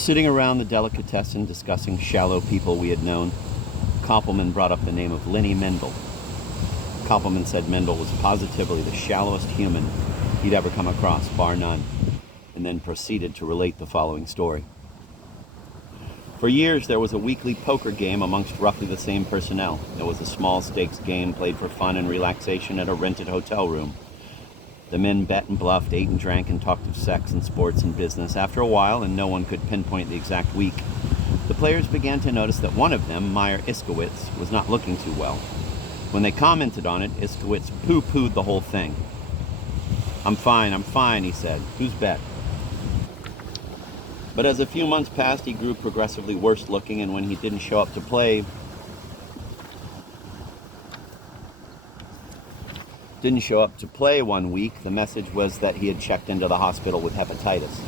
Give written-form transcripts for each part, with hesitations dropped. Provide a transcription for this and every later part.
Sitting around the delicatessen discussing shallow people we had known, Koppelman brought up the name of Lenny Mendel. Koppelman said Mendel was positively the shallowest human he'd ever come across, bar none, and then proceeded to relate the following story. For years, there was a weekly poker game amongst roughly the same personnel. It was a small stakes game played for fun and relaxation at a rented hotel room. The men bet and bluffed, ate and drank, and talked of sex and sports and business. After a while, and no one could pinpoint the exact week, the players began to notice that one of them, Meyer Iskowitz, was not looking too well. When they commented on it, Iskowitz pooh-poohed the whole thing. I'm fine, he said. Who's bet? But as a few months passed, he grew progressively worse looking, and when he didn't show up to play one week, the message was that he had checked into the hospital with hepatitis.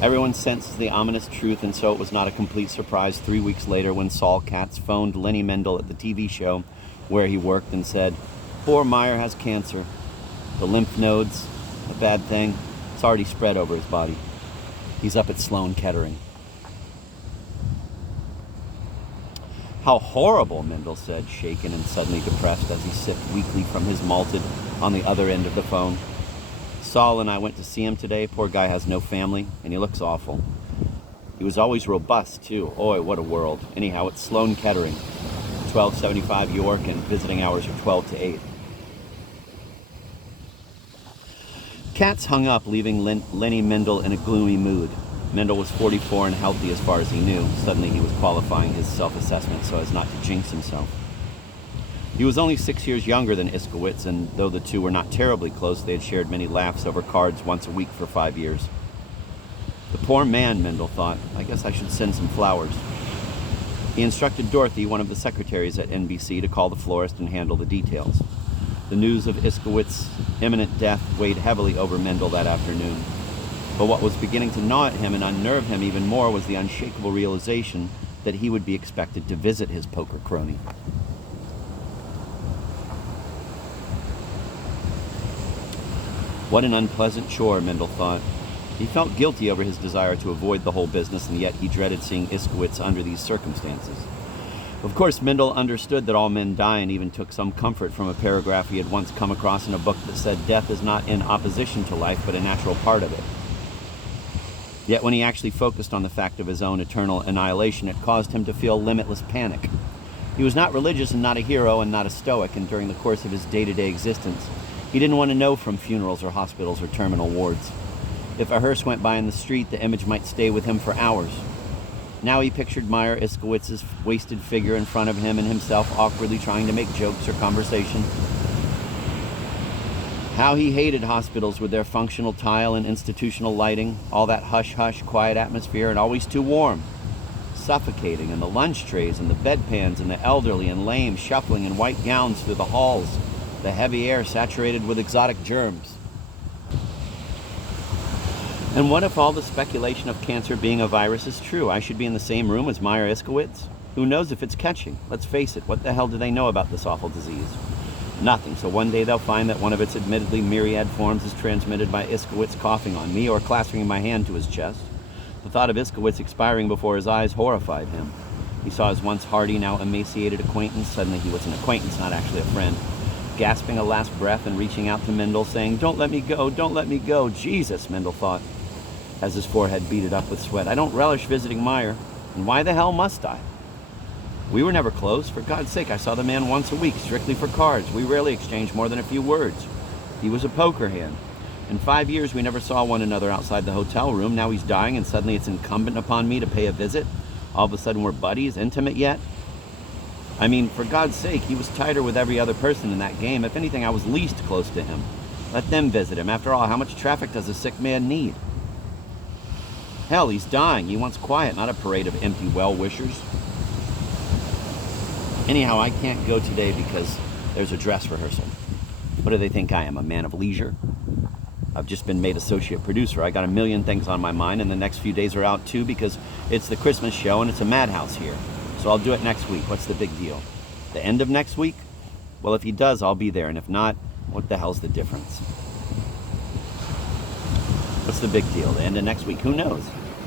Everyone sensed the ominous truth, and so it was not a complete surprise 3 weeks later when Saul Katz phoned Lenny Mendel at the TV show where he worked and said, "Poor Meyer has cancer. The lymph nodes, a bad thing, it's already spread over his body. He's up at Sloan Kettering." "How horrible," Mendel said, shaken and suddenly depressed as he sipped weakly from his malted on the other end of the phone. "Saul and I went to see him today. Poor guy has no family, and he looks awful. He was always robust, too. Oy, what a world. Anyhow, it's Sloan Kettering, 1275 York, and visiting hours are 12 to 8. Katz hung up, leaving Lenny Mendel in a gloomy mood. Mendel was 44 and healthy as far as he knew. Suddenly he was qualifying his self-assessment so as not to jinx himself. He was only 6 years younger than Iskowitz, and though the two were not terribly close, they had shared many laughs over cards once a week for 5 years. The poor man, Mendel thought. I guess I should send some flowers. He instructed Dorothy, one of the secretaries at NBC, to call the florist and handle the details. The news of Iskowitz's imminent death weighed heavily over Mendel that afternoon. But what was beginning to gnaw at him and unnerve him even more was the unshakable realization that he would be expected to visit his poker crony. What an unpleasant chore, Mendel thought. He felt guilty over his desire to avoid the whole business, and yet he dreaded seeing Iskowitz under these circumstances. Of course, Mendel understood that all men die, and even took some comfort from a paragraph he had once come across in a book that said death is not in opposition to life, but a natural part of it. Yet when he actually focused on the fact of his own eternal annihilation, it caused him to feel limitless panic. He was not religious and not a hero and not a stoic, and during the course of his day-to-day existence, he didn't want to know from funerals or hospitals or terminal wards. If a hearse went by in the street, the image might stay with him for hours. Now he pictured Meyer Iskowitz's wasted figure in front of him and himself awkwardly trying to make jokes or conversation. How he hated hospitals with their functional tile and institutional lighting, all that hush-hush, quiet atmosphere, and always too warm. Suffocating, and the lunch trays and the bedpans and the elderly and lame shuffling in white gowns through the halls, the heavy air saturated with exotic germs. And what if all the speculation of cancer being a virus is true? I should be in the same room as Meyer Iskowitz? Who knows if it's catching? Let's face it, what the hell do they know about this awful disease? Nothing, so one day they'll find that one of its admittedly myriad forms is transmitted by Iskowitz coughing on me or clasping my hand to his chest. The thought of Iskowitz expiring before his eyes horrified him. He saw his once hardy, now emaciated acquaintance. Suddenly he was an acquaintance, not actually a friend. Gasping a last breath and reaching out to Mendel, saying, "Don't let me go, don't let me go." Jesus, Mendel thought, as his forehead beaded up with sweat. I don't relish visiting Meyer, and why the hell must I? We were never close. For God's sake, I saw the man once a week, strictly for cards. We rarely exchanged more than a few words. He was a poker hand. In 5 years, we never saw one another outside the hotel room. Now he's dying, and suddenly it's incumbent upon me to pay a visit. All of a sudden we're buddies, intimate yet? I mean, for God's sake, he was tighter with every other person in that game. If anything, I was least close to him. Let them visit him. After all, how much traffic does a sick man need? Hell, he's dying. He wants quiet, not a parade of empty well-wishers. Anyhow, I can't go today because there's a dress rehearsal. What do they think I am, a man of leisure? I've just been made associate producer. I got a million things on my mind, and the next few days are out too because it's the Christmas show and it's a madhouse here. So I'll do it next week. What's the big deal? The end of next week? Well, if he does, I'll be there, and if not, what the hell's the difference? What's the big deal? The end of next week? Who knows?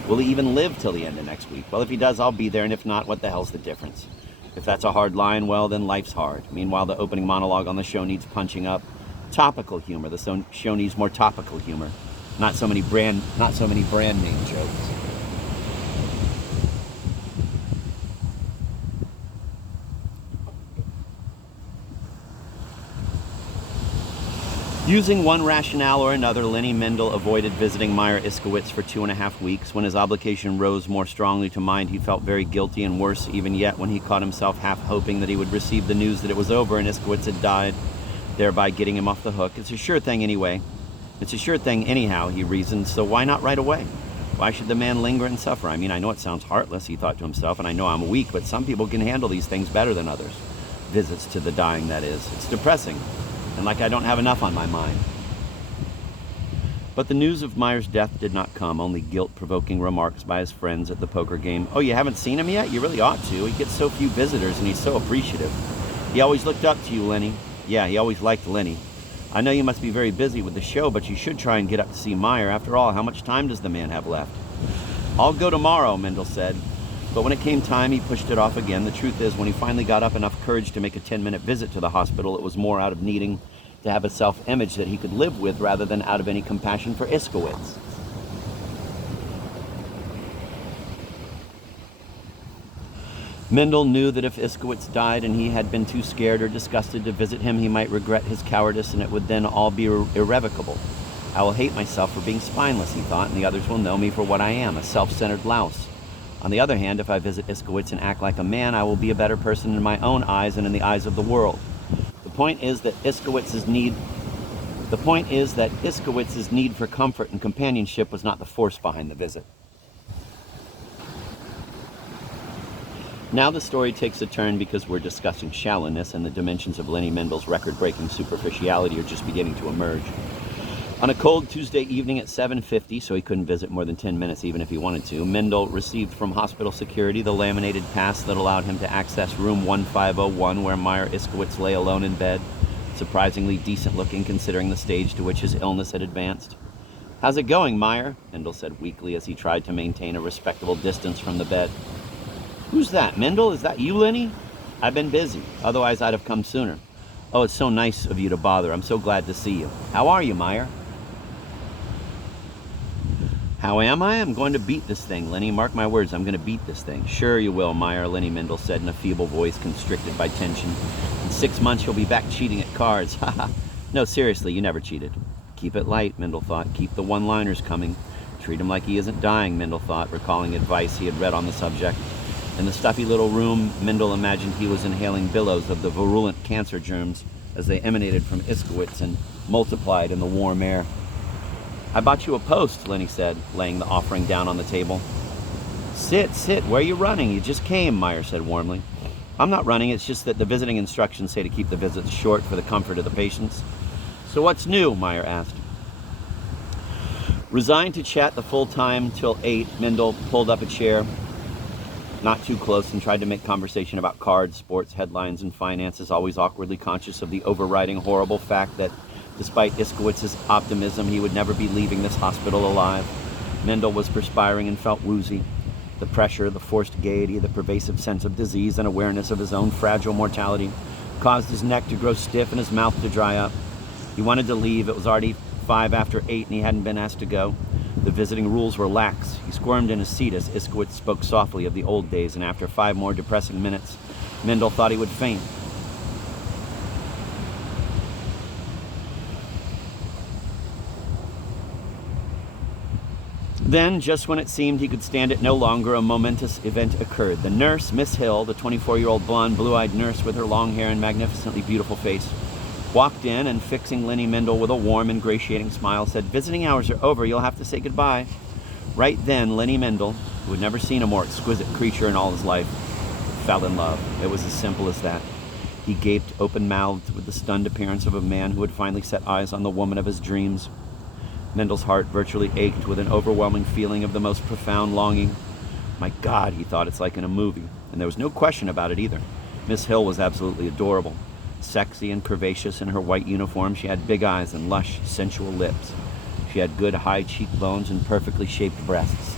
Will he even live till the end of next week? Well, if he does, I'll be there, and if not, what the hell's the difference? If that's a hard line, well, then life's hard. Meanwhile, the opening monologue on the show needs punching up. Topical humor. The show needs more topical humor. Not so many brand name jokes. Using one rationale or another, Lenny Mendel avoided visiting Meyer Iskowitz for 2.5 weeks. When his obligation rose more strongly to mind, he felt very guilty, and worse even yet when he caught himself half hoping that he would receive the news that it was over and Iskowitz had died, thereby getting him off the hook. It's a sure thing anyway. It's a sure thing anyhow, he reasoned, so why not right away? Why should the man linger and suffer? I mean, I know it sounds heartless, he thought to himself, and I know I'm weak, but some people can handle these things better than others. Visits to the dying, that is. It's depressing, and like I don't have enough on my mind. But the news of Meyer's death did not come, only guilt-provoking remarks by his friends at the poker game. Oh, you haven't seen him yet? You really ought to. He gets so few visitors, and he's so appreciative. He always looked up to you, Lenny. Yeah, he always liked Lenny. I know you must be very busy with the show, but you should try and get up to see Meyer. After all, how much time does the man have left? I'll go tomorrow, Mendel said. But when it came time, he pushed it off again. The truth is, when he finally got up enough courage to make a 10-minute visit to the hospital, it was more out of needing to have a self-image that he could live with rather than out of any compassion for Iskowitz. Mendel knew that if Iskowitz died and he had been too scared or disgusted to visit him, he might regret his cowardice and it would then all be irrevocable. I will hate myself for being spineless, he thought, and the others will know me for what I am, a self-centered louse. On the other hand, if I visit Iskowitz and act like a man, I will be a better person in my own eyes and in the eyes of the world. The point is that Iskowitz's need for comfort and companionship was not the force behind the visit. Now the story takes a turn because we're discussing shallowness, and the dimensions of Lenny Mendel's record-breaking superficiality are just beginning to emerge. On a cold Tuesday evening at 7:50, so he couldn't visit more than 10 minutes even if he wanted to, Mendel received from hospital security the laminated pass that allowed him to access room 1501 where Meyer Iskowitz lay alone in bed, surprisingly decent looking considering the stage to which his illness had advanced. How's it going, Meyer? Mendel said weakly as he tried to maintain a respectable distance from the bed. Who's that, Mendel? Is that you, Lenny? I've been busy. Otherwise, I'd have come sooner. Oh, it's so nice of you to bother. I'm so glad to see you. How are you, Meyer? How am I? I'm going to beat this thing, Lenny. Mark my words, I'm going to beat this thing. Sure you will, Meyer, Lenny Mendel said in a feeble voice constricted by tension. In 6 months, you'll be back cheating at cards. Haha. No, seriously, you never cheated. Keep it light, Mendel thought. Keep the one-liners coming. Treat him like he isn't dying, Mendel thought, recalling advice he had read on the subject. In the stuffy little room, Mendel imagined he was inhaling billows of the virulent cancer germs as they emanated from Iskowitz and multiplied in the warm air. I bought you a post, Lenny said, laying the offering down on the table. Sit. Where are you running? You just came, Meyer said warmly. I'm not running. It's just that the visiting instructions say to keep the visits short for the comfort of the patients. So what's new? Meyer asked. Resigned to chat the full time till 8, Mendel pulled up a chair, not too close, and tried to make conversation about cards, sports, headlines, and finances, always awkwardly conscious of the overriding horrible fact that despite Iskowitz's optimism, he would never be leaving this hospital alive. Mendel was perspiring and felt woozy. The pressure, the forced gaiety, the pervasive sense of disease and awareness of his own fragile mortality caused his neck to grow stiff and his mouth to dry up. He wanted to leave. It was already 5 after 8 and he hadn't been asked to go. The visiting rules were lax. He squirmed in his seat as Iskowitz spoke softly of the old days, and after 5 more depressing minutes, Mendel thought he would faint. Then, just when it seemed he could stand it no longer, a momentous event occurred. The nurse, Miss Hill, the 24-year-old blonde, blue-eyed nurse with her long hair and magnificently beautiful face, walked in and, fixing Lenny Mendel with a warm, ingratiating smile, said, "Visiting hours are over. You'll have to say goodbye." Right then, Lenny Mendel, who had never seen a more exquisite creature in all his life, fell in love. It was as simple as that. He gaped open-mouthed with the stunned appearance of a man who had finally set eyes on the woman of his dreams. Mendel's heart virtually ached with an overwhelming feeling of the most profound longing. My God, he thought, it's like in a movie. And there was no question about it either. Miss Hill was absolutely adorable. Sexy and curvaceous in her white uniform, she had big eyes and lush, sensual lips. She had good high cheekbones and perfectly shaped breasts.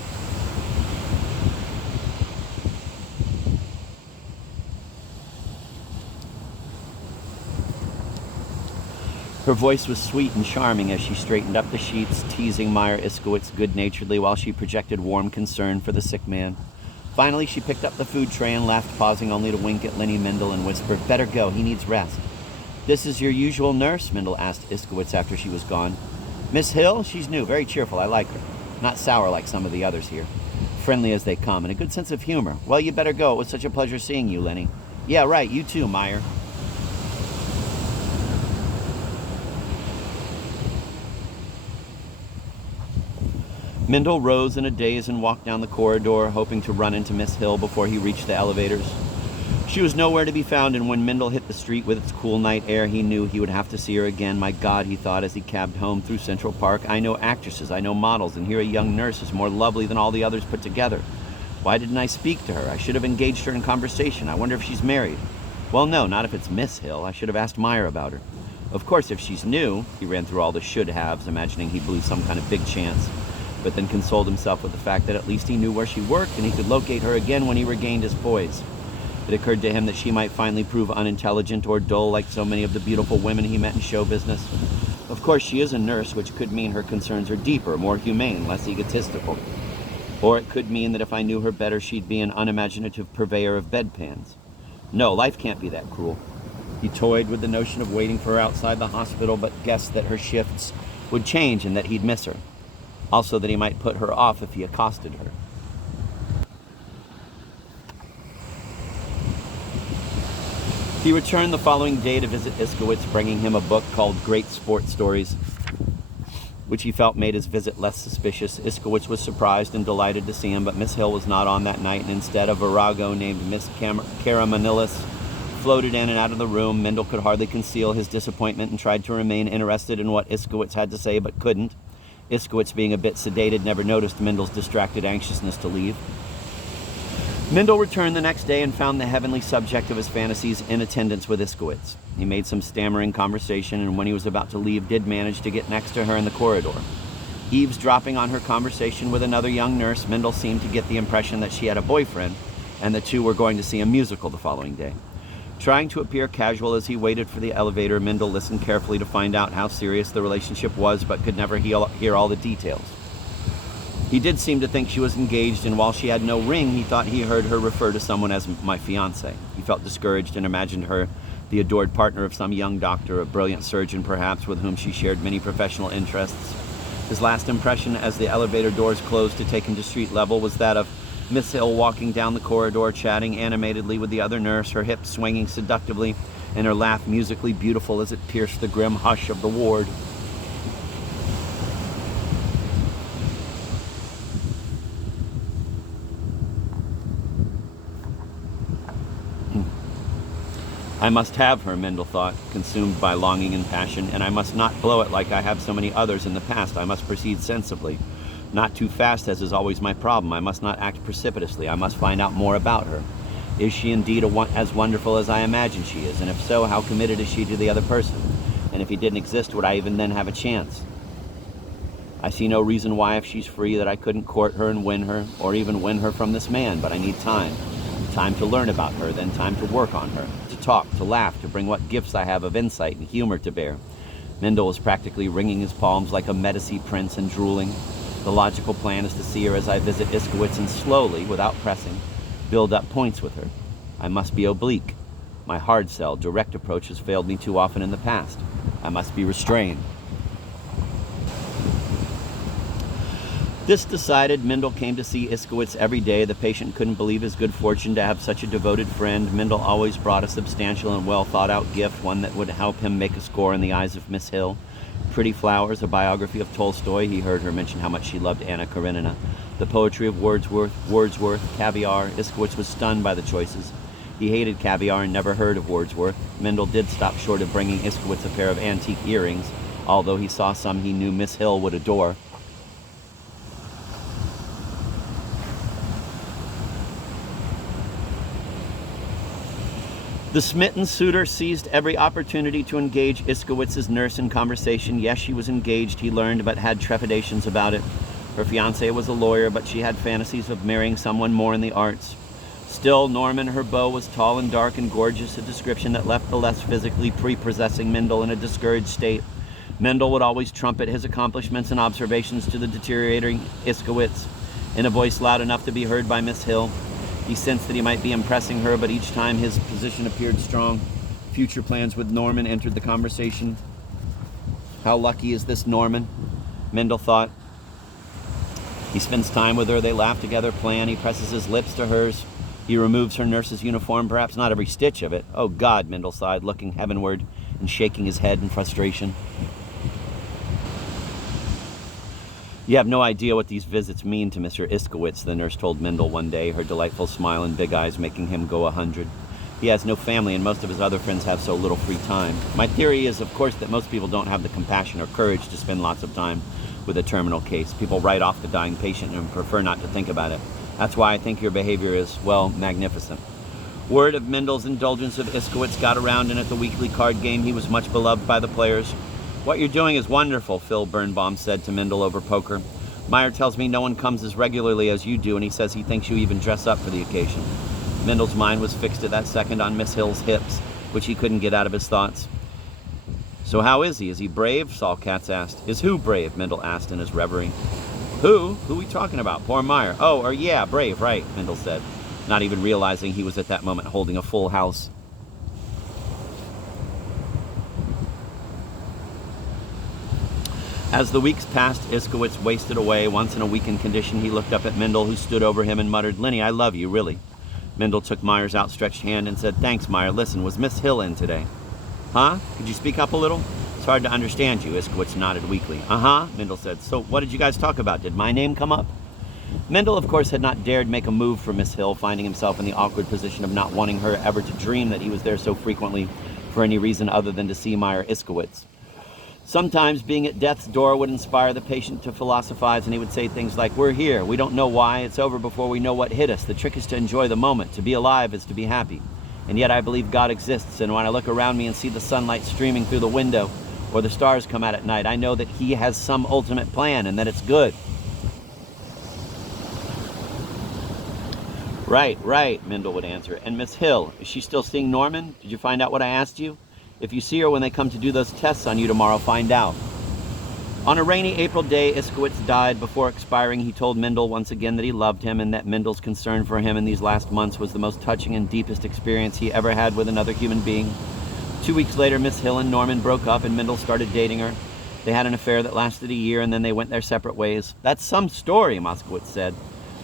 Her voice was sweet and charming as she straightened up the sheets, teasing Meyer Iskowitz good-naturedly while she projected warm concern for the sick man. Finally, she picked up the food tray and left, pausing only to wink at Lenny Mendel and whisper, "Better go, he needs rest." "This is your usual nurse?" Mendel asked Iskowitz after she was gone. "Miss Hill? She's new, very cheerful, I like her. Not sour like some of the others here. Friendly as they come, and a good sense of humor. Well, you better go, it was such a pleasure seeing you, Lenny." "Yeah, right, you too, Meyer." Mendel rose in a daze and walked down the corridor, hoping to run into Miss Hill before he reached the elevators. She was nowhere to be found, and when Mendel hit the street with its cool night air, he knew he would have to see her again. My God, he thought as he cabbed home through Central Park, I know actresses, I know models, and here a young nurse is more lovely than all the others put together. Why didn't I speak to her? I should have engaged her in conversation. I wonder if she's married. Well, no, not if it's Miss Hill. I should have asked Meyer about her. Of course, if she's new, he ran through all the should-haves, imagining he blew some kind of big chance, but then consoled himself with the fact that at least he knew where she worked and he could locate her again when he regained his poise. It occurred to him that she might finally prove unintelligent or dull like so many of the beautiful women he met in show business. Of course, she is a nurse, which could mean her concerns are deeper, more humane, less egotistical. Or it could mean that if I knew her better, she'd be an unimaginative purveyor of bedpans. No, life can't be that cruel. He toyed with the notion of waiting for her outside the hospital, but guessed that her shifts would change and that he'd miss her. Also that he might put her off if he accosted her. He returned the following day to visit Iskowitz, bringing him a book called Great Sport Stories, which he felt made his visit less suspicious. Iskowitz was surprised and delighted to see him, but Miss Hill was not on that night, and instead a virago named Miss Karamanillis floated in and out of the room. Mendel could hardly conceal his disappointment and tried to remain interested in what Iskowitz had to say, but couldn't. Iskowitz, being a bit sedated, never noticed Mendel's distracted anxiousness to leave. Mendel returned the next day and found the heavenly subject of his fantasies in attendance with Iskowitz. He made some stammering conversation, and when he was about to leave, did manage to get next to her in the corridor. Eavesdropping on her conversation with another young nurse, Mendel seemed to get the impression that she had a boyfriend, and the two were going to see a musical the following day. Trying to appear casual as he waited for the elevator, Mendel listened carefully to find out how serious the relationship was, but could never hear all the details. He did seem to think she was engaged, and while she had no ring, he thought he heard her refer to someone as my fiancé. He felt discouraged and imagined her the adored partner of some young doctor, a brilliant surgeon perhaps, with whom she shared many professional interests. His last impression as the elevator doors closed to take him to street level was that of Miss Hill walking down the corridor, chatting animatedly with the other nurse, her hips swinging seductively, and her laugh musically beautiful as it pierced the grim hush of the ward. I must have her, Mendel thought, consumed by longing and passion, and I must not blow it like I have so many others in the past. I must proceed sensibly. Not too fast, as is always my problem. I must not act precipitously. I must find out more about her. Is she indeed as wonderful as I imagine she is? And if so, how committed is she to the other person? And if he didn't exist, would I even then have a chance? I see no reason why, if she's free, that I couldn't court her and win her, or even win her from this man, but I need time. Time to learn about her, then time to work on her, to talk, to laugh, to bring what gifts I have of insight and humor to bear. Mendel was practically wringing his palms like a Medici prince and drooling. The logical plan is to see her as I visit Iskowitz and slowly, without pressing, build up points with her. I must be oblique. My hard sell, direct approach has failed me too often in the past. I must be restrained. This decided, Mendel came to see Iskowitz every day. The patient couldn't believe his good fortune to have such a devoted friend. Mendel always brought a substantial and well-thought-out gift, one that would help him make a score in the eyes of Miss Hill. Pretty Flowers, a biography of Tolstoy. He heard her mention how much she loved Anna Karenina. The poetry of Wordsworth, caviar. Iskowitz was stunned by the choices. He hated caviar and never heard of Wordsworth. Mendel did stop short of bringing Iskowitz a pair of antique earrings, although he saw some he knew Miss Hill would adore. The smitten suitor seized every opportunity to engage Iskowitz's nurse in conversation. Yes, she was engaged, he learned, but had trepidations about it. Her fiancé was a lawyer, but she had fantasies of marrying someone more in the arts. Still, Norman, her beau, was tall and dark and gorgeous, a description that left the less physically prepossessing Mendel in a discouraged state. Mendel would always trumpet his accomplishments and observations to the deteriorating Iskowitz in a voice loud enough to be heard by Miss Hill. He sensed that he might be impressing her, but each time his position appeared strong. Future plans with Norman entered the conversation. How lucky is this Norman? Mendel thought. He spends time with her, they laugh together, plan, he presses his lips to hers. He removes her nurse's uniform, perhaps not every stitch of it. Oh God, Mendel sighed, looking heavenward and shaking his head in frustration. You have no idea what these visits mean to Mr. Iskowitz, the nurse told Mendel one day, her delightful smile and big eyes making him go 100. He has no family, and most of his other friends have so little free time. My theory is, of course, that most people don't have the compassion or courage to spend lots of time with a terminal case. People write off the dying patient and prefer not to think about it. That's why I think your behavior is, well, magnificent. Word of Mendel's indulgence of Iskowitz got around, and at the weekly card game, he was much beloved by the players. What you're doing is wonderful, Phil Birnbaum said to Mendel over poker. Meyer tells me no one comes as regularly as you do, and he says he thinks you even dress up for the occasion. Mendel's mind was fixed at that second on Miss Hill's hips, which he couldn't get out of his thoughts. So how is he? Is he brave? Saul Katz asked. Is who brave? Mendel asked in his reverie. Who? Who are we talking about? Poor Meyer. Oh, or yeah, brave, right, Mendel said, not even realizing he was at that moment holding a full house. As the weeks passed, Iskowitz wasted away. Once in a weakened condition, he looked up at Mendel, who stood over him and muttered, Lenny, I love you, really. Mendel took Meyer's outstretched hand and said, Thanks, Meyer. Listen, was Miss Hill in today? Huh? Could you speak up a little? It's hard to understand you, Iskowitz nodded weakly. Uh-huh, Mendel said. So what did you guys talk about? Did my name come up? Mendel, of course, had not dared make a move for Miss Hill, finding himself in the awkward position of not wanting her ever to dream that he was there so frequently for any reason other than to see Meyer Iskowitz. Sometimes being at death's door would inspire the patient to philosophize, and he would say things like, We're here, we don't know why, it's over before we know what hit us. The trick is to enjoy the moment. To be alive is to be happy. And yet I believe God exists, and when I look around me and see the sunlight streaming through the window, or the stars come out at night, I know that he has some ultimate plan, and that it's good. Right, Mendel would answer. And Miss Hill, is she still seeing Norman? Did you find out what I asked you? If you see her when they come to do those tests on you tomorrow, find out. On a rainy April day, Iskowitz died. Before expiring, he told Mendel once again that he loved him and that Mendel's concern for him in these last months was the most touching and deepest experience he ever had with another human being. 2 weeks later, Miss Hill and Norman broke up and Mendel started dating her. They had an affair that lasted a year and then they went their separate ways. That's some story, Moskowitz said,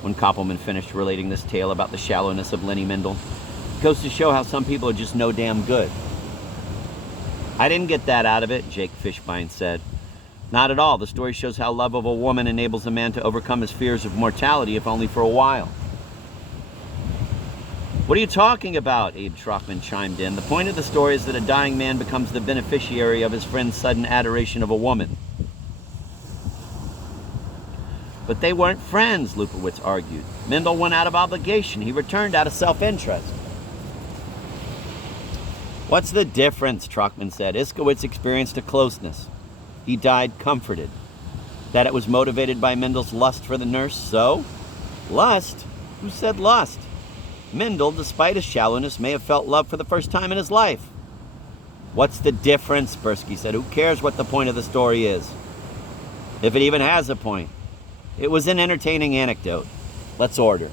when Koppelman finished relating this tale about the shallowness of Lenny Mendel. It goes to show how some people are just no damn good. I didn't get that out of it, Jake Fishbein said. Not at all. The story shows how love of a woman enables a man to overcome his fears of mortality, if only for a while. What are you talking about? Abe Trockman chimed in. The point of the story is that a dying man becomes the beneficiary of his friend's sudden adoration of a woman. But they weren't friends, Lupowitz argued. Mendel went out of obligation. He returned out of self-interest. What's the difference, Trockman said. Iskowitz experienced a closeness. He died comforted. That it was motivated by Mendel's lust for the nurse, so? Lust? Who said lust? Mendel, despite his shallowness, may have felt love for the first time in his life. What's the difference, Bursky said. Who cares what the point of the story is? If it even has a point. It was an entertaining anecdote. Let's order.